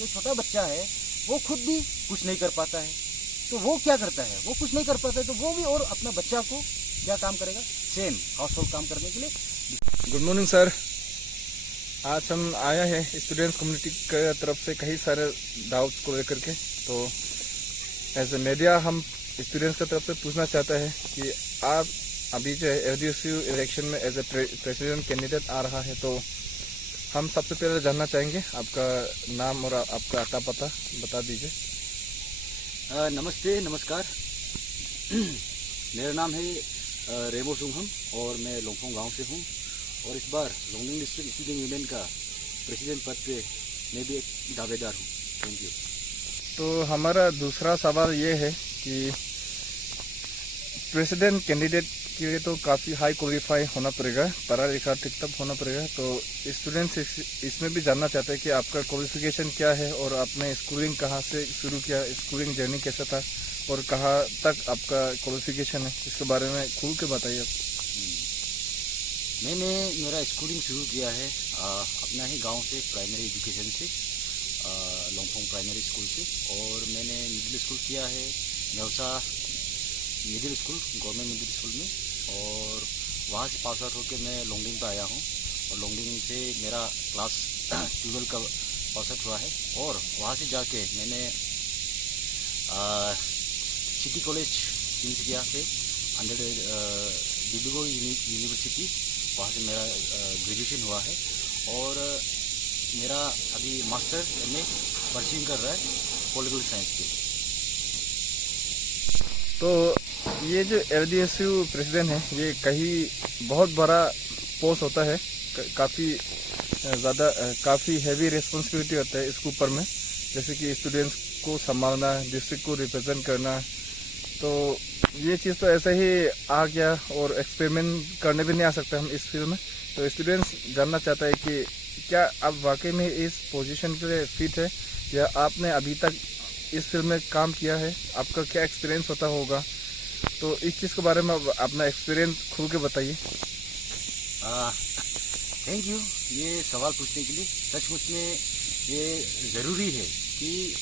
जो छोटा बच्चा है वो खुद भी कुछ नहीं कर पाता है, तो वो क्या करता है, वो कुछ नहीं कर पाता है तो वो भी और अपना बच्चा को क्या काम करेगा, सेम हाउस होल्ड काम करने के लिए। Good morning sir. आज हम आया है स्टूडेंट्स कम्युनिटी की तरफ से कई सारे डाउट्स को लेकर के। तो एज ए मीडिया हम स्टूडेंट्स की तरफ से पूछना चाहते हैं कि आप अभी जो है एलडीएसयू इलेक्शन में एज ए प्रेसिडेंट कैंडिडेट आ रहा है, तो हम सबसे पहले जानना चाहेंगे आपका नाम और आपका अता पता बता दीजिए। नमस्ते, नमस्कार। मेरा नाम है रेमो सुंघम और मैं लोंगफोंग गांव से हूं, और इस बार लोंगलिंग डिस्ट्रिक्ट स्टूडेंट यूनियन का प्रेसिडेंट पद पे मैं भी एक दावेदार हूं। Thank you. तो हमारा दूसरा सवाल ये है कि प्रेसिडेंट कैंडिडेट के लिए तो काफ़ी हाई क्वालिफाई होना पड़ेगा, पढ़ा लिखा ठीक तब होना पड़ेगा। तो स्टूडेंट्स इसमें भी जानना चाहते हैं कि आपका क्वालिफिकेशन क्या है और आपने स्कूलिंग कहाँ से शुरू किया, स्कूलिंग जर्नी कैसा था और कहाँ तक आपका क्वालिफिकेशन है, इसके बारे में खुल के बताइए। मैंने मेरा स्कूलिंग शुरू किया है अपना ही गांव से, प्राइमरी एजुकेशन से, लोंगफोंग प्राइमरी स्कूल से, और मैंने मिडिल स्कूल किया है न्यौसा middle school, government middle school में, और वहाँ से पास आउट होकर मैं लोंगलिंग पे आया हूँ, और लोंगलिंग से मेरा क्लास 12 का पास आउट हुआ है, और वहाँ से जाके मैंने सिटी कॉलेज किया थे अंडर डिब्रूगढ़ यूनिवर्सिटी, वहाँ से मेरा ग्रेजुएशन हुआ है, और मेरा अभी मास्टर में परस्यूइंग कर रहा है पॉलिटिकल साइंस पे। तो ये जो एलडीएसयू प्रेसिडेंट है, ये कहीं बहुत बड़ा पोस्ट होता है, काफ़ी ज़्यादा काफ़ी हैवी रिस्पॉन्सिबिलिटी होता है इसके ऊपर में, जैसे कि स्टूडेंट्स को संभालना, डिस्ट्रिक्ट को रिप्रेजेंट करना। तो ये चीज़ तो ऐसे ही आ गया और एक्सपेरिमेंट करने भी नहीं आ सकते हम इस फील्ड में। तो स्टूडेंट्स जानना चाहता है कि क्या आप वाकई में इस पोजीशन के लिए फिट है, या आपने अभी तक इस फील्ड में काम किया है, आपका क्या एक्सपीरियंस होता होगा। तो इस चीज़ के बारे में अपना एक्सपीरियंस खुल के बताइए। थैंक यू ये सवाल पूछने के लिए। सचमुच में ये ज़रूरी है कि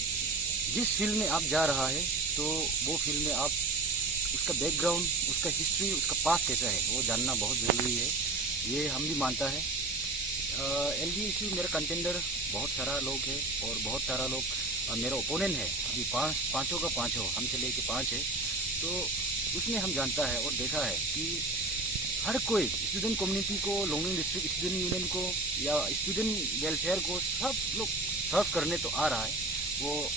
जिस फील्ड में आप जा रहा है तो वो फील्ड में आप उसका बैकग्राउंड, उसका हिस्ट्री, उसका पास्ट कैसा है वो जानना बहुत ज़रूरी है। ये हम भी मानता है। एलडीएसयू मेरा कंटेंडर बहुत सारा लोग है, और बहुत सारा लोग मेरा ओपोनेंट है। अभी पाँचों का पाँचों हमसे लेके 5 है। तो उसमें हम जानता है और देखा है कि हर कोई स्टूडेंट कम्युनिटी को, लोंगलिंग डिस्ट्रिक्ट स्टूडेंट यूनियन को या स्टूडेंट वेलफेयर को सब लोग सर्व करने तो आ रहा है। वो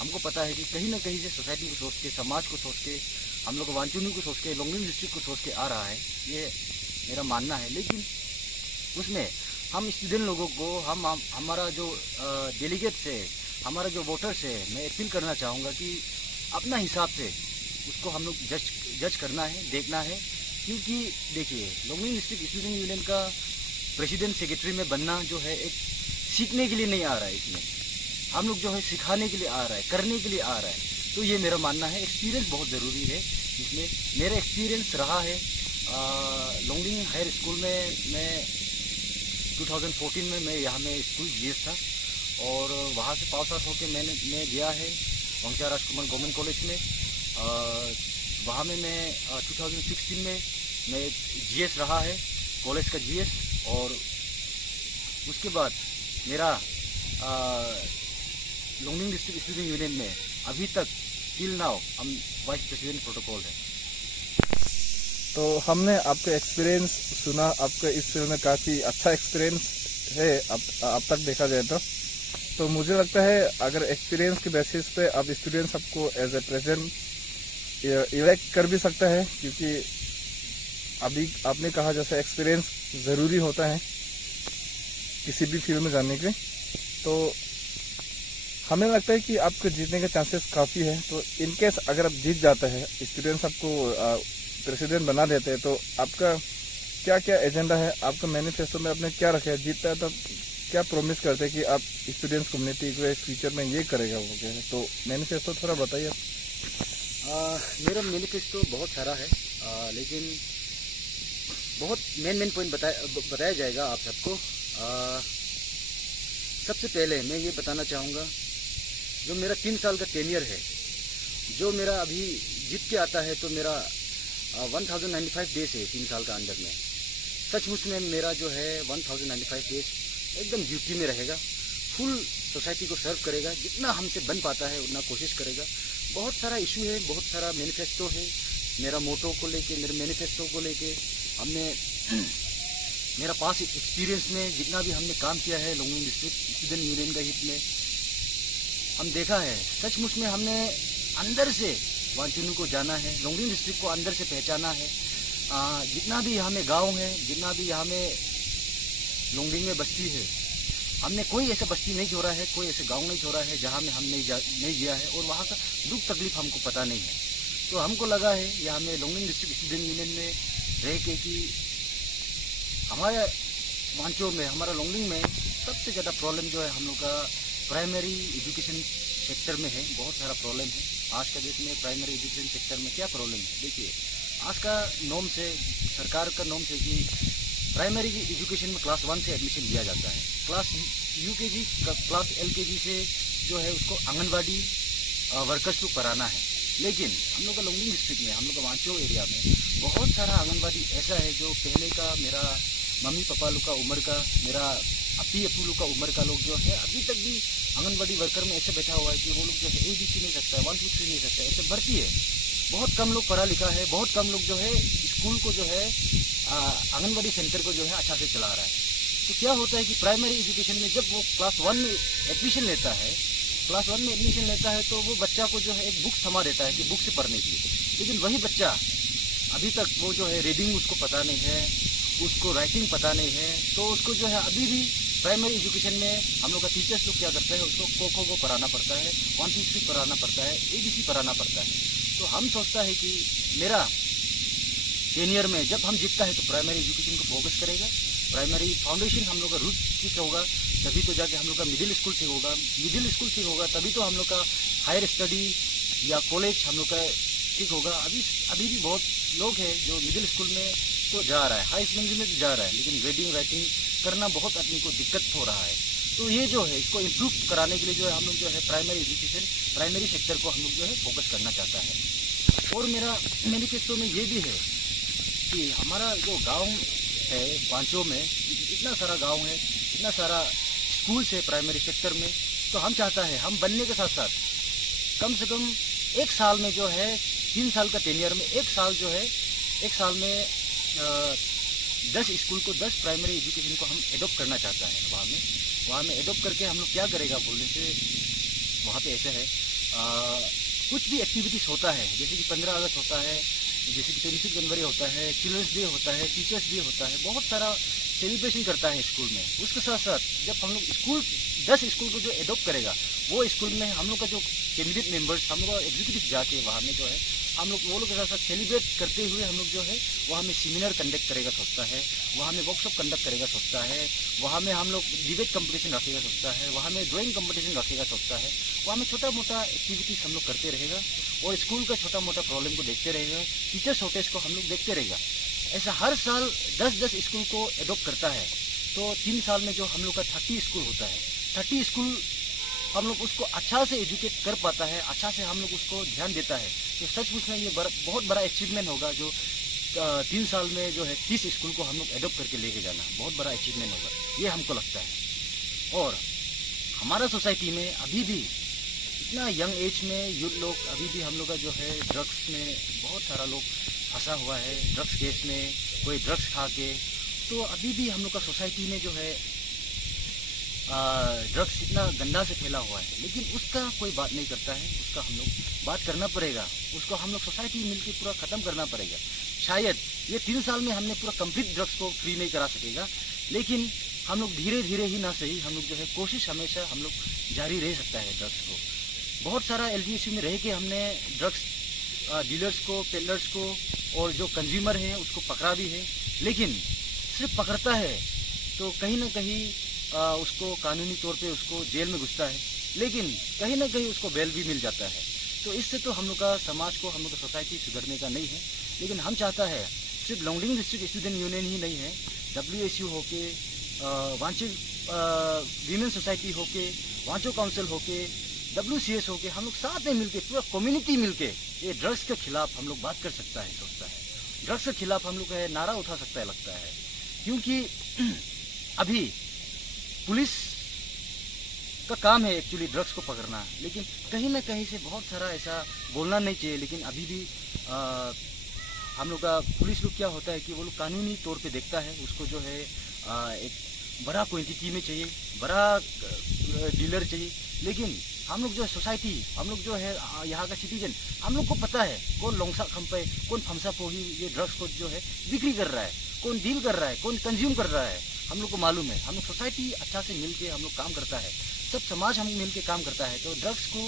हमको पता है कि कहीं ना कहीं से सोसाइटी को सोच के, समाज को सोच के, हम लोग वांचुनी को सोच के, लोंगलिंग डिस्ट्रिक्ट को सोच के आ रहा है, ये मेरा मानना है। लेकिन उसमें हम स्टूडेंट लोगों को, हमारा जो डेलीगेट्स है, हमारा जो वोटर्स है, मैं अपील करना चाहूँगा कि अपना हिसाब से उसको हम लोग जज करना है, देखना है। क्योंकि देखिए, लोंगलिंग डिस्ट्रिक्ट स्टूडेंट यूनियन का प्रेसिडेंट सेक्रेटरी में बनना जो है एक सीखने के लिए नहीं आ रहा है, इसमें हम लोग जो है सिखाने के लिए आ रहा है, करने के लिए आ रहा है। तो ये मेरा मानना है, एक्सपीरियंस बहुत ज़रूरी है इसमें। मेरा एक्सपीरियंस रहा है लोंगलिंग हायर स्कूल में। मैं 2014 में मैं यहाँ में स्कूल जीएस था, और वहाँ से पास आउट होकर मैं गया है वंशा राजकुमार गवर्नमेंट कॉलेज में। वहाँ में मैं 2016 में मैं जीएस रहा है, कॉलेज का जीएस, और उसके बाद मेरा लोंगलिंग डिस्ट्रिक्ट स्टूडेंट यूनियन में अभी तक टिल नाउ हम वाइस प्रेसिडेंट प्रोटोकॉल है। तो हमने आपका एक्सपीरियंस सुना, आपका इस फील्ड में काफ़ी अच्छा एक्सपीरियंस है अब तक देखा जाए तो मुझे लगता है अगर एक्सपीरियंस के बेसिस पे अब स्टूडेंट्स आपको एज ए प्रेसिडेंट इलेक्ट कर भी सकता है, क्योंकि अभी आपने कहा जैसे एक्सपीरियंस ज़रूरी होता है किसी भी फील्ड में जाने के। तो हमें लगता है कि आपके जीतने के चांसेस काफ़ी है। तो इनकेस अगर आप जीत जाते हैं, स्टूडेंट्स आपको प्रेसिडेंट बना देते हैं, तो आपका क्या क्या एजेंडा है, आपका मैनिफेस्टो में आपने क्या रखा है, जीतता है तो क्या प्रॉमिस करते हैं कि आप स्टूडेंट्स कम्युनिटी को फ्यूचर में ये करेगा वो क्या है। तो मैनिफेस्टो थोड़ा बताइए। मेरा मैनिफेस्टो बहुत सारा है, लेकिन बहुत मेन पॉइंट बताया जाएगा आप सबको। सबसे पहले मैं ये बताना चाहूँगा, जो मेरा 3 साल का टेनियर है, जो मेरा अभी जीत के आता है, तो मेरा 1095 डेज है 3 साल का अंदर में। सचमुच में मेरा जो है 1095 डेज एकदम ड्यूटी में रहेगा, फुल सोसाइटी को सर्व करेगा, जितना हमसे बन पाता है उतना कोशिश करेगा। बहुत सारा इशू है, बहुत सारा मैनिफेस्टो है, मेरा मोटो को लेके, मेरे मैनिफेस्टो को लेके हमने मेरा पास एक्सपीरियंस में जितना भी हमने काम किया है लोंगडिंग डिस्ट्रिक्ट स्टूडेंट यूनियन का हित में, हम देखा है सचमुच में हमने अंदर से वांचुनी को जाना है, लोंगडिंग डिस्ट्रिक्ट को अंदर से पहचाना है। जितना भी यहाँ में गाँव है, जितना भी यहाँ में लोंगडिंग में बस्ती है, हमने कोई ऐसा बस्ती नहीं छोड़ा है, कोई ऐसे गांव नहीं छोड़ा है जहां में हम नहीं गया है और वहां का दुख तकलीफ हमको पता नहीं है। तो हमको लगा है यहाँ में लोंगडिंग डिस्ट्रिक्ट स्टूडेंट यूनियन में रह के कि हमारे वांचो में, हमारा लोंगडिंग में सबसे ज़्यादा प्रॉब्लम जो है हम लोग का प्राइमरी एजुकेशन सेक्टर में है। बहुत सारा प्रॉब्लम है आज का डेट में प्राइमरी एजुकेशन सेक्टर में। क्या प्रॉब्लम है? देखिए, आज का नॉर्म से, सरकार का नॉर्म से कि प्राइमरी एजुकेशन में क्लास 1 से एडमिशन लिया जाता है, क्लास UKG, क्लास LKG से जो है उसको आंगनबाड़ी वर्कर्स को कराना है। लेकिन हम लोग का लोंगडिंग डिस्ट्रिक्ट में, हम लोग का वांचो एरिया में बहुत सारा आंगनबाड़ी ऐसा है जो पहले का मेरा मम्मी पापा लोग का उम्र का, मेरा अपी अपू लोग का उम्र का लोग जो है अभी तक भी आंगनबाड़ी वर्कर में ऐसे बैठा हुआ है कि वो लोग जो है ABC नहीं सकता है, 1 2 3 नहीं सकता है, ऐसे भर्ती है। बहुत कम लोग पढ़ा लिखा है, बहुत कम लोग जो है स्कूल को जो है आंगनबाड़ी सेंटर को जो है अच्छा से चला रहा है। तो क्या होता है कि प्राइमरी एजुकेशन में जब वो क्लास 1 में एडमिशन लेता है, क्लास 1 में एडमिशन लेता है तो वो बच्चा को जो है एक बुक थमा देता है कि बुक से पढ़ने के लिए। लेकिन वही बच्चा अभी तक वो जो है रीडिंग उसको पता नहीं है, उसको राइटिंग पता नहीं है, तो उसको जो है अभी भी प्राइमरी एजुकेशन में हम लोग का टीचर्स लोग क्या करते हैं, उसको खो को पढ़ाना पड़ता है, 1 2 3 पढ़ाना पड़ता है, ABC पढ़ाना पड़ता है। तो हम सोचता है कि मेरा टेनियर में जब हम जीतता है तो प्राइमरी एजुकेशन को फोकस करेगा, प्राइमरी फाउंडेशन हम लोग का रूट ठीक होगा, तभी तो जाके हम लोग का मिडिल स्कूल ठीक होगा, मिडिल स्कूल ठीक होगा तभी तो हम लोग का हायर स्टडी या कॉलेज हम लोग का ठीक होगा। अभी भी बहुत लोग हैं जो मिडिल स्कूल में तो जा रहा है, हाई सेकेंडरी में तो जा रहा है, लेकिन रीडिंग राइटिंग करना बहुत आदमी को दिक्कत हो रहा है। तो ये जो है इसको इम्प्रूव कराने के लिए जो है हम लोग जो है प्राइमरी एजुकेशन, प्राइमरी सेक्टर को हम लोग जो है फोकस करना चाहता है। और मेरा मैनिफेस्टो में ये भी है कि हमारा जो गांव है वांचो में, इतना सारा गांव है, इतना सारा स्कूल्स है प्राइमरी सेक्टर में, तो हम चाहता है हम बनने के साथ साथ कम से कम 1 साल में जो है 3 साल का टेनियर में 1 साल जो है 1 साल में 10 स्कूल को 10 प्राइमरी एजुकेशन को हम एडॉप्ट करना चाहता है। वहाँ में एडॉप्ट करके हम लोग क्या करेगा बोलने से, वहाँ पे ऐसा है कुछ भी एक्टिविटीज़ होता है, जैसे कि 15 अगस्त होता है, जैसे कि 26 जनवरी होता है, चिल्ड्रंस डे होता है, टीचर्स डे होता है, बहुत सारा सेलिब्रेशन करता है स्कूल में। उसके साथ साथ जब हम लोग स्कूल 10 स्कूल को जो एडॉप्ट करेगा, वो स्कूल में हम लोग का जो कैंडिडेट मेंबर्स, हम लोग का एग्जीक्यूटिव जाके वहाँ में जो है हम लोग वो लोग के साथ साथ सेलिब्रेट करते हुए हम लोग जो है वहाँ में सेमिनार कंडक्ट करेगा सोचता है, वहाँ में वर्कशॉप कंडक्ट करेगा सोचता है, वहाँ में हम लोग डिबेट कंपटीशन रखेगा सोचता है, वहाँ में ड्राइंग कंपटीशन रखेगा सोचता है, वहाँ में छोटा मोटा एक्टिविटीज़ हम लोग करते रहेगा और स्कूल का छोटा मोटा प्रॉब्लम को देखते रहेगा, टीचर शॉर्टेज को हम लोग देखते रहेगा। ऐसा हर साल 10 स्कूल को एडॉप्ट करता है तो 3 साल में जो हम लोग का 30 स्कूल होता है, 30 स्कूल हम लोग उसको अच्छा से एजुकेट कर पाता है, अच्छा से हम लोग उसको ध्यान देता है, तो सचमुच में ये बहुत बड़ा अचीवमेंट होगा। जो 3 साल में जो है 30 स्कूल को हम लोग एडॉप्ट करके लेके जाना बहुत बड़ा अचीवमेंट होगा, ये हमको लगता है। और हमारा सोसाइटी में अभी भी इतना यंग एज में यूथ लोग अभी भी हम लोग का जो है ड्रग्स में बहुत सारा लोग फंसा हुआ है, ड्रग्स केस में कोई ड्रग्स खा के, तो अभी भी हम लोग का सोसाइटी में जो है ड्रग्स इतना गंदा से फैला हुआ है, लेकिन उसका कोई बात नहीं करता है। उसका हम लोग बात करना पड़ेगा, उसको हम लोग सोसाइटी मिलकर पूरा ख़त्म करना पड़ेगा। शायद ये 3 साल में हमने पूरा कंप्लीट ड्रग्स को फ्री नहीं करा सकेगा, लेकिन हम लोग धीरे धीरे ही ना सही हम लोग जो है कोशिश हमेशा हम लोग जारी रह सकता है ड्रग्स को। बहुत सारा LGSU में रह के हमने ड्रग्स डीलर्स को, पेडलर्स को और जो कंज्यूमर हैं उसको पकड़ा भी है, लेकिन सिर्फ पकड़ता है तो कहीं ना कहीं उसको कानूनी तौर पे उसको जेल में घुसता है, लेकिन कहीं ना कहीं उसको बेल भी मिल जाता है। तो इससे तो हम लोग का समाज को, हम लोग का सोसाइटी सुधरने का नहीं है। लेकिन हम चाहता है सिर्फ लोंगडिंग डिस्ट्रिक्ट स्टूडेंट यूनियन ही नहीं है, WSU हो के वांचो वीमेन सोसाइटी होके, वांचो काउंसिल होके, WCS होके, हम लोग साथ में मिलके, पूरा कम्युनिटी मिलके ये ड्रग्स के खिलाफ हम लोग बात कर सोचता है। ड्रग्स के खिलाफ हम लोग नारा उठा सकता है, लगता है, क्योंकि अभी पुलिस का काम है एक्चुअली ड्रग्स को पकड़ना, लेकिन कहीं ना कहीं से बहुत सारा ऐसा बोलना नहीं चाहिए, लेकिन अभी भी हम लोग का पुलिस लोग क्या होता है कि वो लोग कानूनी तौर पे देखता है उसको, जो है एक बड़ा क्वांटिटी में चाहिए, बड़ा डीलर चाहिए, लेकिन हम लोग जो है सोसाइटी, हम लोग जो है यहाँ का सिटीजन, हम लोग को पता है कौन लोंगसा खम्पे, कौन फमसा पोही ये ड्रग्स को जो है बिक्री कर रहा है, कौन डील कर रहा है, कौन कंज्यूम कर रहा है, हम लोग को मालूम है। हम लोग सोसाइटी अच्छा से मिल के हम लोग काम करता है, सब समाज हम मिल के काम करता है, तो ड्रग्स को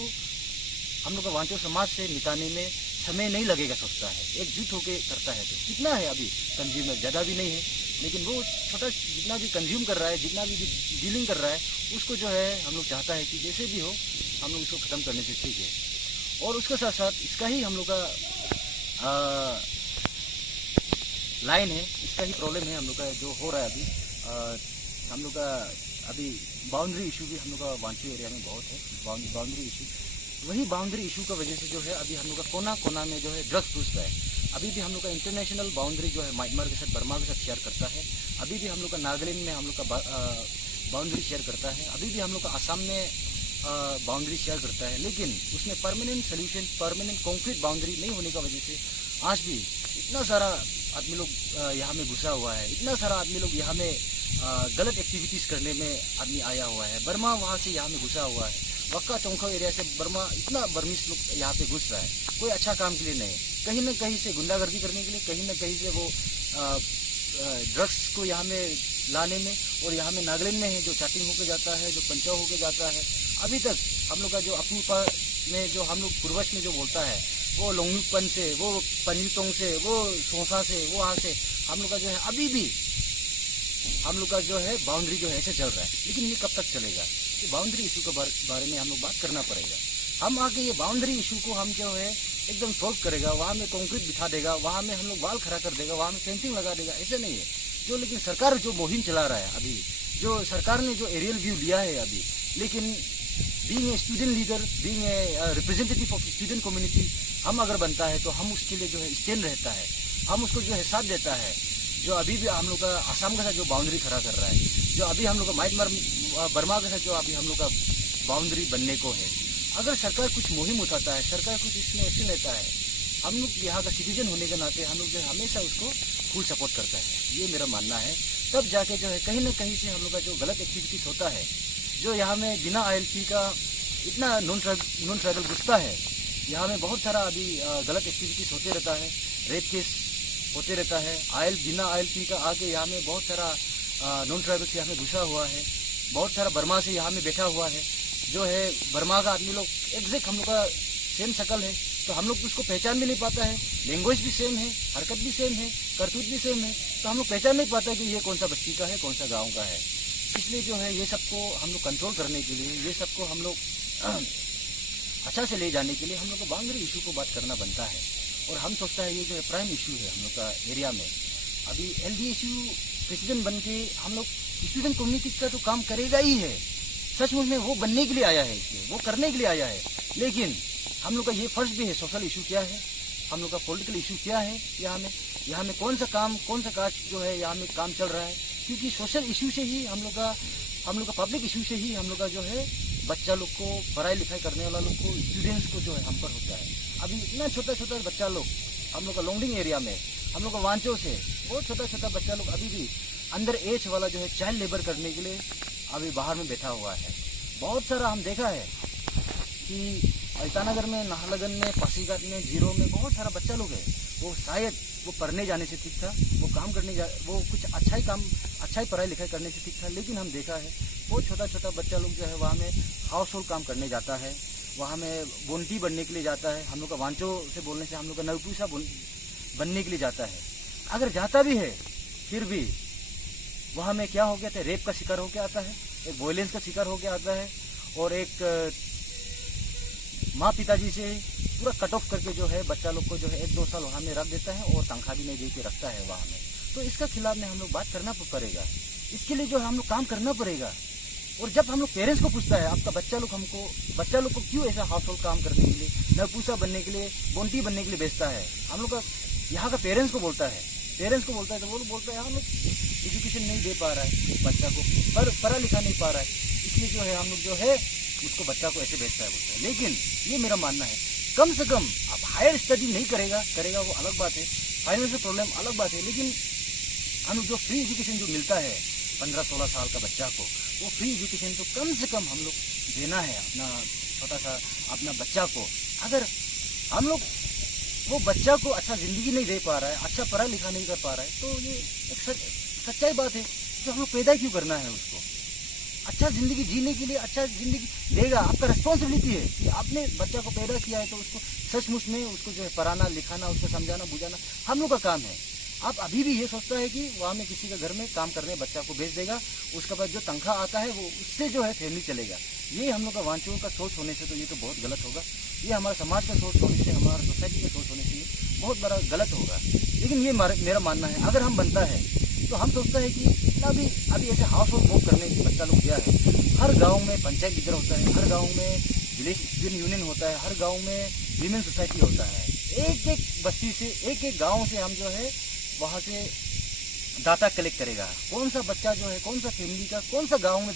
हम लोग का वांचो समाज से मिटाने में समय नहीं लगेगा, सोचता है, एकजुट होके करता है। तो कितना है अभी कंज्यूमर, ज़्यादा भी नहीं है, लेकिन वो छोटा जितना भी कंज्यूम कर रहा है, जितना भी डीलिंग कर रहा है, उसको जो है हम लोग चाहता है कि जैसे भी हो हम लोग इसको ख़त्म करने से ठीक है। और उसके साथ साथ इसका ही हम लोग का लाइन है, इसका ही प्रॉब्लम है हम लोग का जो हो रहा है अभी। हम लोग का अभी बाउंड्री इशू भी हम लोग का वांचो एरिया में बहुत है, बाउंड्री इशू। वही बाउंड्री इशू का वजह से जो है अभी हम लोग का कोना कोना में जो है ड्रग्स घुस रहा है। अभी भी हम लोग का इंटरनेशनल बाउंड्री जो है म्यांमार के साथ, बर्मा के साथ शेयर करता है। अभी भी हम लोग का नागालैंड में हम लोग का बाउंड्री शेयर करता है। अभी भी हम लोग का असम में बाउंड्री शेयर करता है, लेकिन उसमें permanent solution, permanent concrete boundary नहीं होने का वजह से आज भी इतना सारा आदमी लोग यहाँ में घुसा हुआ है, इतना सारा आदमी लोग यहाँ में गलत एक्टिविटीज़ करने में आदमी आया हुआ है। बर्मा वहाँ से यहाँ में घुसा हुआ है, वक्का चौंखा एरिया से बर्मा, इतना बर्मीस लोग यहाँ पे घुस रहा है, कोई अच्छा काम के लिए नहीं, कहीं ना कहीं से गुंडागर्दी करने के लिए, कहीं ना कहीं से वो ड्रग्स को यहाँ में लाने में। और यहाँ में नागालैंड में है जो चाटिंग होके जाता है, जो पंचाव होके जाता है। अभी तक हम लोग का जो अपूपा में जो हम लोग पूर्वज में जो बोलता है, वो लोंगपन से, वो पंजितोंग से, वो सोसा से, वो वहाँ से हम लोग का जो है अभी भी हम लोग का जो है बाउंड्री जो है ऐसे चल रहा है। लेकिन ये कब तक चलेगा? ये बाउंड्री इशू के बारे में हम लोग बात करना पड़ेगा। हम आके ये बाउंड्री इशू को हम जो है एकदम सॉल्व करेगा, वहाँ में कंक्रीट बिठा देगा, वहाँ में हम लोग वाल खड़ा कर देगा, वहाँ में फेंसिंग लगा देगा, ऐसे नहीं है जो। लेकिन सरकार जो मुहिम चला रहा है अभी, जो सरकार ने जो एरियल व्यू लिया है अभी, लेकिन being a student leader, being a representative of student community, हम अगर बनता है तो हम उसके लिए जो है स्टैंड रहता है, हम उसको जो है साथ देता है। जो अभी भी हम लोग का असम के साथ जो बाउंड्री खड़ा कर रहा है, जो अभी हम लोग का म्यांमार बर्मा के साथ जो अभी हम लोग का बाउंड्री बनने को है, अगर सरकार कुछ मुहिम उठाता है, सरकार कुछ इसमें एक्शन लेता है, हम लोग यहाँ का सिटीजन होने के नाते हम लोग जो है हमेशा उसको फुल सपोर्ट करता है। ये मेरा मानना है। तब जाके जो है कहीं ना कहीं से हम लोग का जो गलत एक्टिविटीज़ होता है, जो यहाँ में बिना ILP का इतना नॉन ट्राइबल घुसता है, यहाँ में बहुत सारा अभी गलत एक्टिविटीज़ होते रहता है, रेप केस होते रहता है। बिना ILP का आके यहाँ में बहुत सारा नॉन ट्राइबल्स यहाँ में घुसा हुआ है, बहुत सारा बर्मा से यहाँ में बैठा हुआ है, जो है बर्मा का आदमी लोग एग्जैक्ट हम लोग का सेम शक्ल है, तो हम लोग उसको पहचान भी नहीं पाता है। लैंग्वेज भी सेम है, हरकत भी सेम है, करतूत भी सेम है, तो हम लोग पहचान नहीं पाता कि ये कौन सा बस्ती का है, कौन सा गाँव का है। इसलिए जो है ये सबको हम लोग कंट्रोल करने के लिए, ये सबको हम लोग अच्छा से ले जाने के लिए हम लोग को बाउंड्री इशू को बात करना बनता है। और हम सोचता है ये जो है प्राइम इशू है हम लोग का एरिया में। अभी LDSU प्रेसिडेंट बन के हम लोग स्टूडेंट कम्युनिटी का तो काम करेगा ही है, सचमुच में वो बनने के लिए आया है, इसलिए वो करने के लिए आया है। लेकिन हम लोग का ये फर्ज भी है, सोशल इशू क्या है, हम लोग का पॉलिटिकल इशू क्या है, यहाँ में कौन सा काम, कौन सा काज जो है यहाँ में काम चल रहा है। क्योंकि सोशल इशू से ही हम लोग का पब्लिक इशू से ही हम लोग का जो है बच्चा लोग को, पढ़ाई लिखाई करने वाला लोग को, स्टूडेंट्स को जो है हम पर होता है। अभी इतना छोटा छोटा बच्चा लोग हम लोग का लॉन्गडिंग एरिया में, हम लोग का वांचो से बहुत छोटा छोटा बच्चा लोग अभी भी अंडर एज वाला जो है चाइल्ड लेबर करने के लिए अभी बाहर में बैठा हुआ है। बहुत सारा हम देखा है कि ईटानगर में, नाहरलगुन में, पासीघाट में, जीरो में बहुत सारा बच्चा लोग है, वो शायद वो पढ़ने जाने से ठीक था, वो काम करने वो कुछ अच्छा ही पढ़ाई लिखाई करने से ठीक था। लेकिन हम देखा है बहुत छोटा छोटा बच्चा लोग जो है वहाँ में हाउस होल्ड काम करने जाता है, वहाँ में बोंटी बनने के लिए जाता है, हम लोग का वांचो से बोलने से हम लोग का नवपूसा बनने के लिए जाता है। अगर जाता भी है फिर भी वहाँ में क्या हो गया था, रेप का शिकार होकर आता है, एक वायलेंस का शिकार होकर आता है, और एक माँ पिताजी से पूरा कट ऑफ करके जो है बच्चा लोग को जो है 1-2 साल वहाँ में रख देता है और तनख्वाह भी नहीं दे के रखता है वहाँ में। तो इसका खिलाफ में हम लोग बात करना पड़ेगा। इसके लिए जो है हम लोग काम करना पड़ेगा। और जब हम लोग पेरेंट्स को पूछता है आपका बच्चा लोग को क्यों ऐसा हाउस होल्ड काम करने के लिए, नरपूसा बनने के लिए, बोंटी बनने के लिए भेजता है, हम लोग का यहाँ का पेरेंट्स को बोलता है तो वो लोग बोलते हैं हम लोग एजुकेशन नहीं दे पा रहा है बच्चा को, पढ़ा लिखा नहीं पा रहा है, इसलिए जो है हम लोग जो है उसको बच्चा को ऐसे भेजता है बोलता है। लेकिन ये मेरा मानना है, कम से कम अब हायर स्टडी नहीं करेगा वो अलग बात है, फाइनेंशियल प्रॉब्लम अलग बात है, लेकिन हम लोग जो फ्री एजुकेशन जो मिलता है 15-16 साल का बच्चा को, वो फ्री एजुकेशन तो कम से कम हम लोग देना है अपना छोटा सा अपना बच्चा को। अगर हम लोग वो बच्चा को अच्छा ज़िंदगी नहीं दे पा रहा है, अच्छा पढ़ा लिखा नहीं कर पा रहा है, तो ये एक सच्चाई बात है कि हम लोग पैदा क्यों करना है उसको। अच्छा ज़िंदगी जीने के लिए अच्छा ज़िंदगी देगा, आपका रिस्पॉन्सिबिलिटी है कि आपने बच्चा को पैदा किया है, तो उसको सचमुच में उसको जो है पढ़ाना लिखाना, उसको समझाना बुझाना हम लोग का काम है। आप अभी भी ये सोचता है कि वहाँ में किसी के घर में काम करने बच्चा को भेज देगा, उसके बाद जो तनख्वाह आता है वो उससे जो है फैमिली चलेगा। ये हम लोग का वांचुओं का सोच होने से तो ये तो बहुत गलत होगा। ये हमारा समाज का सोच होने से, हमारा सोसाइटी का सोच होने से ये बहुत बड़ा गलत होगा। लेकिन ये मेरा मानना है, अगर हम बनता है तो हम सोचता है कि जितना भी अभी ऐसे हाउस होल्ड वर्क करने बच्चा लोग गया है, हर गाँव में पंचायत लीडर होता है, हर गाँव में विलेज स्टूडेंट यूनियन होता है, हर गाँव में वीमेन सोसाइटी होता है। एक एक बस्ती से, एक एक गाँव से हम जो है वहाँ से डाटा कलेक्ट करेगा, कौन सा बच्चा जो है, कौन सा फैमिली का, कौन सा गांव में,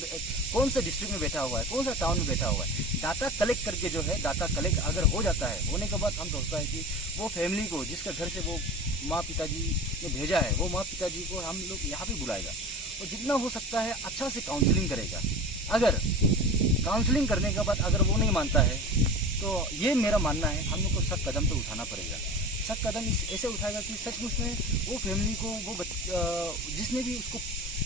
कौन सा डिस्ट्रिक्ट में बैठा हुआ है, कौन सा टाउन में बैठा हुआ है, डाटा कलेक्ट करके जो है, डाटा कलेक्ट अगर हो जाता है, होने के बाद हम सोचता है कि वो फैमिली को जिसका घर से वो माँ पिताजी ने भेजा है, वो माँ पिताजी को हम लोग यहाँ पे बुलाएगा और जितना हो सकता है अच्छा से काउंसलिंग करेगा। अगर काउंसलिंग करने के बाद अगर वो नहीं मानता है तो ये मेरा मानना है हम लोग को सख्त कदम तो उठाना पड़ेगा। सख्त कदम ऐसे उठाएगा कि सचमुच में वो फैमिली को, वो जिसने भी उसको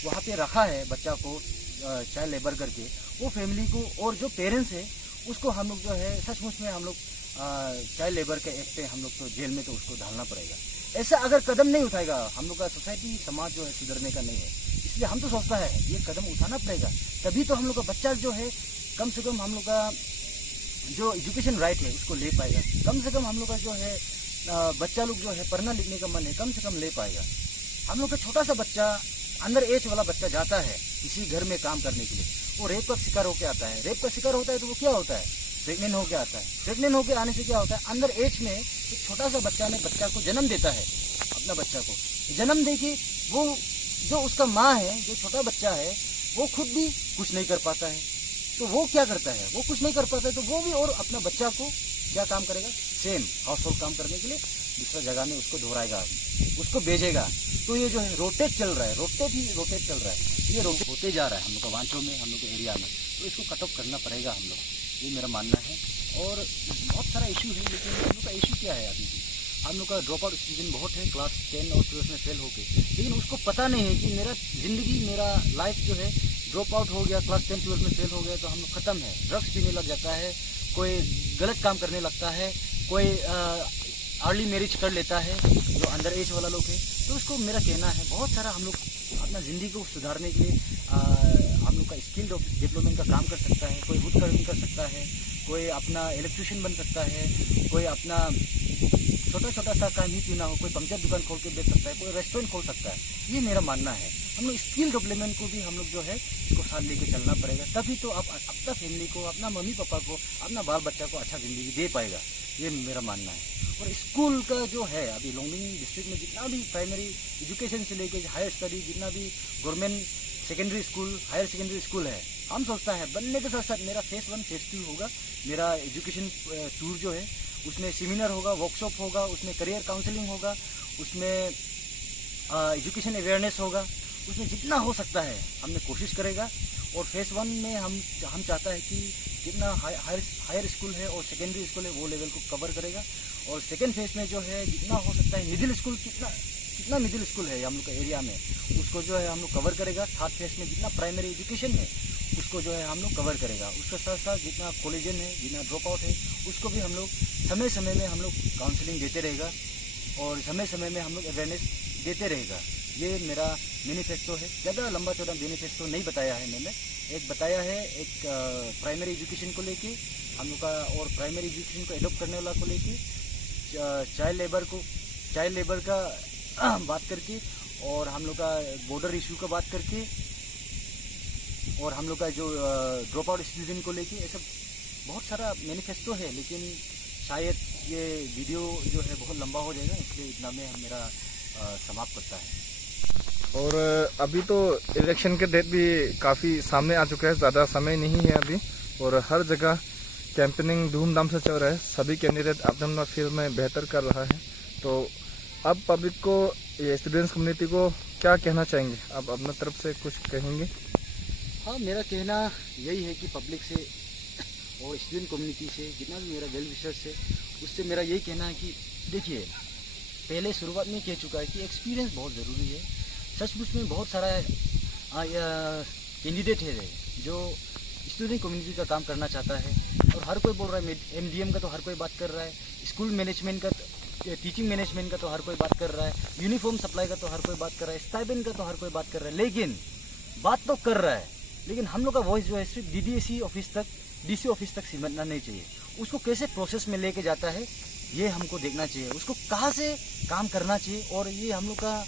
वहाँ पे रखा है बच्चा को चाइल्ड लेबर करके, वो फैमिली को और जो पेरेंट्स है उसको हम लोग जो है सचमुच में हम लोग चाइल्ड लेबर के एक्ट पे हम लोग तो जेल में तो उसको डालना पड़ेगा। ऐसा अगर कदम नहीं उठाएगा हम लोग का सोसाइटी समाज जो है सुधरने का नहीं है। इसलिए हम तो सोचता है ये कदम उठाना पड़ेगा, तभी तो हम लोग का बच्चा जो है कम से कम हम लोग का जो एजुकेशन राइट है उसको ले पाएगा। कम से कम हम लोग का जो है बच्चा लोग जो है पढ़ना लिखने का मन है कम से कम ले पाएगा। हम लोग का छोटा सा बच्चा, अंडर एज वाला बच्चा जाता है किसी घर में काम करने के लिए, वो रेप का शिकार होकर आता है। रेप का शिकार होता है तो वो क्या होता है, प्रेग्नेंट होकर आता है। प्रेग्नेंट होकर आने से क्या होता है, अंडर एज में एक छोटा सा बच्चा ने बच्चा को जन्म देता है, अपना बच्चा को जन्म दे के वो जो उसका माँ है, जो छोटा बच्चा है, वो खुद भी कुछ नहीं कर पाता है, तो वो क्या करता है, वो कुछ नहीं कर पाता है तो वो भी और अपना बच्चा को क्या काम करेगा, सेम हाउस होल्ड काम करने के लिए दूसरा जगह में उसको दोहराएगा, उसको भेजेगा। तो ये जो है रोटेट चल रहा है, रोटेट चल रहा है, ये रोटेट होते जा रहा है हम लोग का वांचो में, हम लोग के एरिया में। तो इसको कट ऑफ करना पड़ेगा हम लोग, ये मेरा मानना है। और बहुत सारा इशू है, लेकिन हम लोग का इशू क्या है, अभी भी हम लोग का ड्रॉप आउट स्टूडेंट बहुत है क्लास 10 और 12 में फेल होके, लेकिन उसको पता नहीं है कि मेरा ज़िंदगी, मेरा लाइफ जो है ड्रॉप आउट हो गया, क्लास 10 12 में फेल हो गया तो हम लोग ख़त्म है। ड्रग्स पीने लग जाता है, कोई गलत काम करने लगता है, कोई अर्ली मैरिज कर लेता है जो अंडर एज वाला लोग है। तो उसको मेरा कहना है बहुत सारा हम लोग अपना ज़िंदगी को सुधारने के लिए हम लोग का स्किल डेवलपमेंट का काम कर सकता है। कोई वुड कर्विंग कर सकता है, कोई अपना इलेक्ट्रिशियन बन सकता है, कोई अपना छोटा छोटा सा काम ही क्यों ना हो, कोई पंक्चर दुकान खोल के बेच सकता है, कोई रेस्टोरेंट खोल सकता है। ये मेरा मानना है। हम लोग स्किल डेवलपमेंट को भी हम लोग जो है इसको साथ लेके चलना पड़ेगा, तभी तो आप अपना फैमिली को, अपना मम्मी पापा को, अपना बाल बच्चा को अच्छा ज़िंदगी दे पाएगा। ये मेरा मानना है। और स्कूल का जो है अभी लोंगडिंग डिस्ट्रिक्ट में जितना भी प्राइमरी एजुकेशन से लेके हायर स्टडी, जितना भी government secondary school, higher secondary school है, हम सोचता है बनने के साथ साथ मेरा फेस 1 फेस 2 होगा। मेरा एजुकेशन टूर जो है उसमें सेमिनार होगा, वर्कशॉप होगा, उसमें करियर काउंसलिंग होगा, उसमें एजुकेशन अवेयरनेस होगा, उसमें जितना हो सकता है हमने कोशिश करेगा। और फेस 1 में हम चाहता है कि जितना हायर स्कूल है और सेकेंडरी स्कूल है वो लेवल को कवर करेगा। और सेकेंड फेज में जो है जितना हो सकता है मिडिल स्कूल, कितना मिडिल स्कूल है हम लोग का एरिया में, उसको जो है हम लोग कवर करेगा। थर्ड फेज में जितना प्राइमरी एजुकेशन है उसको जो है हम लोग कवर करेगा। उसके साथ साथ जितना कॉलेजन है, जितना ड्रॉप आउट है, उसको भी हम लोग समय समय में हम लोग काउंसलिंग देते रहेगा और समय समय में हम लोग अवेयरनेस देते रहेगा। ये मेरा मैनिफेस्टो है। ज़्यादा लंबा चौड़ा मैनिफेस्टो नहीं बताया है मैंने, एक बताया है एक प्राइमरी एजुकेशन को लेके हम लोग का, और प्राइमरी एजुकेशन को एडॉप्ट करने वाला को लेके, चाइल्ड लेबर का बात करके, और हम लोग का बॉर्डर इशू का बात करके, और हम लोग का जो ड्रॉप आउट स्टूडेंट को लेके ऐसा बहुत सारा मैनिफेस्टो है, लेकिन शायद ये वीडियो जो है बहुत लंबा हो जाएगा, इसलिए इतना में मेरा समाप्त करता है। और अभी तो इलेक्शन के डेट भी काफ़ी सामने आ चुका है, ज़्यादा समय नहीं है अभी, और हर जगह कैंपेनिंग धूमधाम से चल रहा है। सभी कैंडिडेट अपना फील्ड में बेहतर कर रहा है। तो अब पब्लिक को, ये स्टूडेंट्स कम्युनिटी को क्या कहना चाहेंगे? आप अपना तरफ से कुछ कहेंगे? हाँ, मेरा कहना यही है कि पब्लिक से और स्टूडेंट कम्युनिटी से, जितना भी मेरा वेल विशर्स है, उससे मेरा यही कहना है कि देखिए, पहले शुरुआत में कह चुका है कि एक्सपीरियंस बहुत ज़रूरी है। सचमुच में बहुत सारा कैंडिडेट है जो स्टूडेंट कम्युनिटी का काम करना चाहता है, और हर कोई बोल रहा है, MDM का तो हर कोई बात कर रहा है, स्कूल मैनेजमेंट का, टीचिंग मैनेजमेंट का तो हर कोई बात कर रहा है, यूनिफॉर्म सप्लाई का तो हर कोई बात कर रहा है, स्टाइपेंड का तो हर कोई बात कर रहा है, लेकिन बात तो कर रहा है, लेकिन हम लोग का वॉइस जो है सिर्फ DDSE ऑफिस तक, DC ऑफिस तक सीमितना नहीं चाहिए। उसको कैसे प्रोसेस में लेके जाता है ये हमको देखना चाहिए, उसको कहाँ से काम करना चाहिए, और ये हम लोग का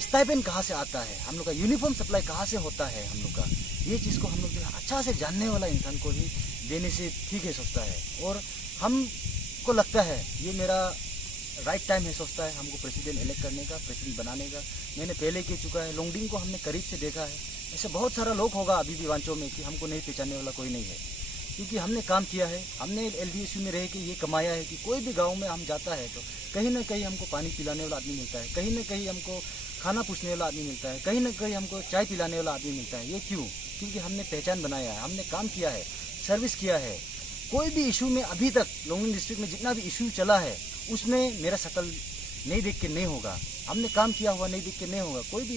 स्टाइपेंड कहाँ से आता है, हम लोग का यूनिफॉर्म सप्लाई कहाँ से होता है, हम लोग का ये चीज़ को हम लोग जो है अच्छा से जानने वाला इंसान को ही देने से ठीक है सोचता है। और हमको लगता है ये मेरा राइट टाइम है, सोचता है हमको प्रेसिडेंट इलेक्ट करने का, प्रेसिडेंट बनाने का। मैंने पहले कह चुका है, लोंगडिंग को हमने करीब से देखा है, ऐसे बहुत सारा लोग होगा अभी भी वांचो में कि हमको नहीं पहचानने वाला कोई नहीं है, क्योंकि हमने काम किया है, हमने LDSU में रह के ये कमाया है कि कोई भी गांव में हम जाता है तो कहीं ना कहीं हमको पानी पिलाने वाला आदमी मिलता है, कहीं ना कहीं हमको खाना पूछने वाला आदमी मिलता है, कहीं ना कहीं हमको चाय पिलाने वाला आदमी मिलता है। ये क्यों? क्योंकि हमने पहचान बनाया है, हमने काम किया है, सर्विस किया है। कोई भी इशू में अभी तक लोंगडिंग डिस्ट्रिक्ट में जितना भी इशू चला है उसमें मेरा शक्ल नहीं देख के नहीं होगा, हमने काम किया हुआ नहीं देख के नहीं होगा। कोई भी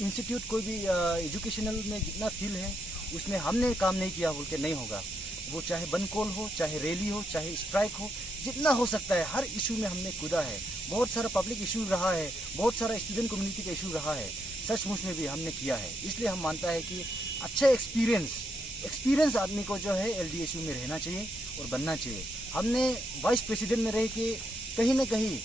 इंस्टीट्यूट, कोई भी एजुकेशनल में जितना फील्ड है उसमें हमने काम नहीं किया बोल के नहीं होगा। वो चाहे बन कॉल हो, चाहे रैली हो, चाहे स्ट्राइक हो, जितना हो सकता है हर इशू में हमने कूदा है। बहुत सारा पब्लिक इशू रहा है, बहुत सारा स्टूडेंट कम्युनिटी का इशू रहा है, सचमुच में भी हमने किया है। इसलिए हम मानता है कि अच्छा एक्सपीरियंस आदमी को जो है LDSU में रहना चाहिए और बनना चाहिए। हमने वाइस प्रेसिडेंट में रह के कहीं ना कहीं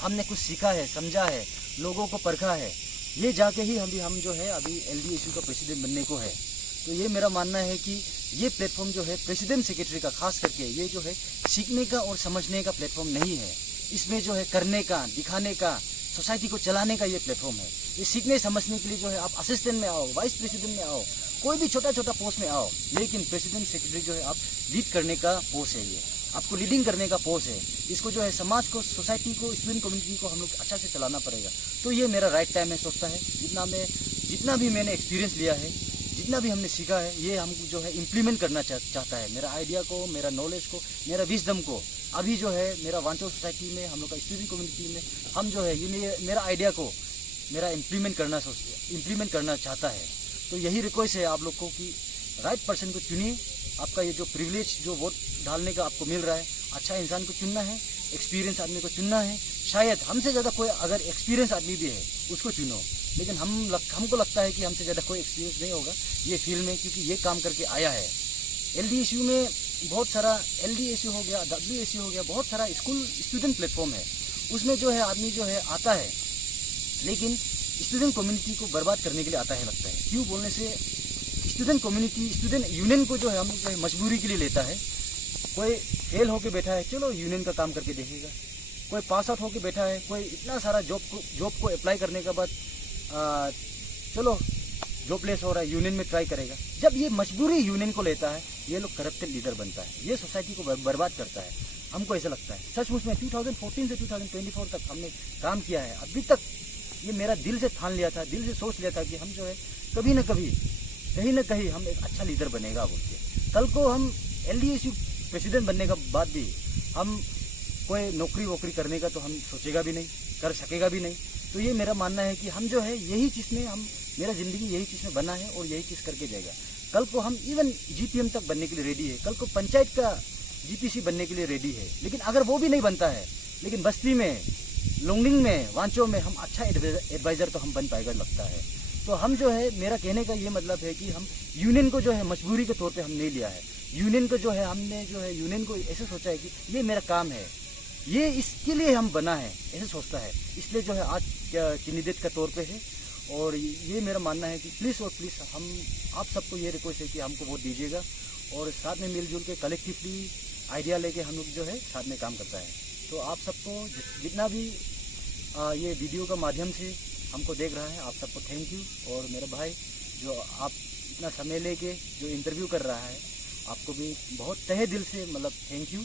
हमने कुछ सीखा है, समझा है, लोगों को परखा है, ये जाके ही हम जो है अभी LDSU का प्रेसिडेंट बनने को है। तो ये मेरा मानना है कि ये प्लेटफॉर्म जो है प्रेसिडेंट सेक्रेटरी का, खास करके ये जो है सीखने का और समझने का प्लेटफॉर्म नहीं है, इसमें जो है करने का, दिखाने का, सोसाइटी को चलाने का ये प्लेटफॉर्म है। ये सीखने समझने के लिए जो है आप असिस्टेंट में आओ, वाइस प्रेसिडेंट में आओ, कोई भी छोटा छोटा पोस्ट में आओ, लेकिन प्रेसिडेंट सेक्रेटरी जो है आप लीड करने का पोस्ट है, ये आपको लीडिंग करने का पोस्ट है। इसको जो है समाज को, सोसाइटी को, स्टूडेंट कम्युनिटी को हम लोग अच्छा से चलाना पड़ेगा। तो ये मेरा राइट टाइम है, सोचता है जितना भी मैंने एक्सपीरियंस लिया है, जितना भी हमने सीखा है, ये हम जो है इम्प्लीमेंट करना चाहता है। मेरा आइडिया को, मेरा नॉलेज को, मेरा विजडम को अभी जो है मेरा वांचो सोसाइटी में, हम लोग का स्टूडेंट कम्युनिटी में, हम जो है ये मेरा आइडिया को मेरा इम्प्लीमेंट करना चाहता है। तो यही रिक्वेस्ट है आप लोग को कि राइट पर्सन को चुनिए। आपका ये जो प्रिविलेज, जो वोट डालने का आपको मिल रहा है, अच्छा इंसान को चुनना है, एक्सपीरियंस आदमी को चुनना है। शायद हमसे ज़्यादा कोई अगर एक्सपीरियंस आदमी भी है उसको चुनो, लेकिन हमको लगता है कि हमसे ज़्यादा कोई एक्सपीरियंस नहीं होगा ये फील्ड में, क्योंकि ये काम करके आया है। LDSU में बहुत सारा, LDSU हो गया, WSU हो गया, बहुत सारा स्कूल स्टूडेंट प्लेटफॉर्म है, उसमें जो है आदमी जो है आता है, लेकिन स्टूडेंट कम्युनिटी को बर्बाद करने के लिए आता है, लगता है। क्यों बोलने से स्टूडेंट कम्युनिटी, स्टूडेंट यूनियन को जो है हम लोग जो है मजबूरी के लिए लेता है। कोई फेल होके बैठा है, चलो यूनियन का काम करके देखेगा। कोई पास आउट होके बैठा है, कोई इतना सारा जॉब को अप्लाई करने के बाद चलो जॉबलेस हो रहा है, यूनियन में ट्राई करेगा। जब ये मजबूरी यूनियन को लेता है, ये लोग करप्टेड लीडर बनता है, ये सोसाइटी को बर्बाद करता है। हमको ऐसा लगता है। सचमुच में 2014 से 2024 तक हमने काम किया है। अभी तक ये मेरा दिल से ठान लिया था, दिल से सोच लिया था कि हम जो है कभी ना कभी, कहीं ना कहीं हम एक अच्छा लीडर बनेगा बोल के। कल को हम LDSU प्रेसिडेंट बनने के बाद भी हम कोई नौकरी वोकरी करने का तो हम सोचेगा भी नहीं, कर सकेगा भी नहीं। तो ये मेरा मानना है कि हम जो है यही चीज़ में, मेरा ज़िंदगी यही चीज़ में बना है और यही चीज़ करके जाएगा। कल को हम इवन GPM तक बनने के लिए रेडी है, कल को पंचायत का GPC बनने के लिए रेडी है। लेकिन अगर वो भी नहीं बनता है, लेकिन बस्ती में, लोंगडिंग में, वांचो में हम अच्छा एडवाइज़र तो हम बन पाएगा लगता है। तो हम जो है, मेरा कहने का ये मतलब है कि हम यूनियन को जो है मजबूरी के तौर पे हम नहीं लिया है। यूनियन को जो है हमने जो है यूनियन को ऐसे सोचा है कि ये मेरा काम है, ये इसके लिए हम बना है, ऐसे सोचता है। इसलिए जो है आज कैंडिडेट का तौर पे है और ये मेरा मानना है कि प्लीज़ और प्लीज़ हम आप सबको ये रिक्वेस्ट है कि हमको वोट दीजिएगा और साथ में मिलजुल के कलेक्टिवली आइडिया लेके हम लोग जो है साथ में काम करता है। तो आप सबको जितना भी ये वीडियो का माध्यम से हमको देख रहा है, आप सबको थैंक यू। और मेरे भाई जो आप इतना समय लेके जो इंटरव्यू कर रहा है, आपको भी बहुत तहे दिल से मतलब थैंक यू।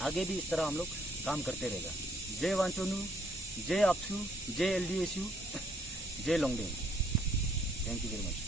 आगे भी इस तरह हम लोग काम करते रहेगा। जय वांचोनू, जय आपसू, जय LDSU, जय Longding. Thank you very much.